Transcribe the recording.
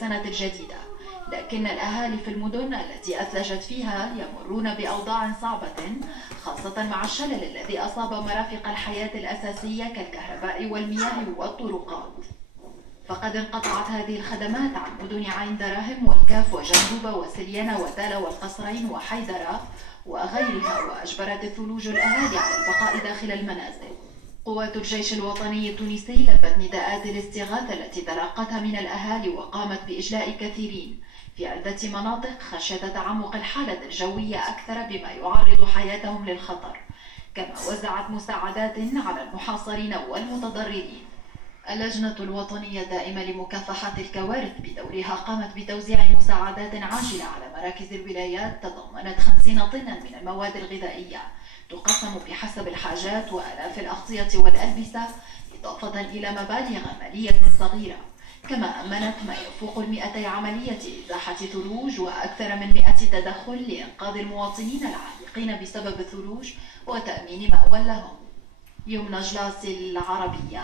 السنة الجديدة، لكن الأهالي في المدن التي أثلجت فيها يمرون بأوضاع صعبة، خاصة مع الشلل الذي أصاب مرافق الحياة الأساسية كالكهرباء والمياه والطرقات. فقد انقطعت هذه الخدمات عن مدن عين دراهم والكاف وجندوبة وسليانة وتالا والقصرين وحيدرة وغيرها، وأجبرت الثلوج الأهالي على البقاء داخل المنازل. قوات الجيش الوطني التونسي لبت نداءات الاستغاثة التي تلقتها من الأهالي وقامت بإجلاء كثيرين في عدة مناطق خشية تعمق الحالة الجوية أكثر بما يعرض حياتهم للخطر، كما وزعت مساعدات على المحاصرين والمتضررين. اللجنة الوطنية الدائمة لمكافحة الكوارث بدورها قامت بتوزيع مساعدات عاجلة على مراكز الولايات تضمنت 50 طنا من المواد الغذائية تقسم بحسب الحاجات وآلاف الأغطية والألبسة، إضافة إلى مبالغ مالية صغيرة. كما أمنت ما يفوق 200 عملية إزاحة ثلوج وأكثر من 100 تدخل لإنقاذ المواطنين العالقين بسبب الثلوج وتأمين مأوى لهم. يمنى جلاسي، العربية.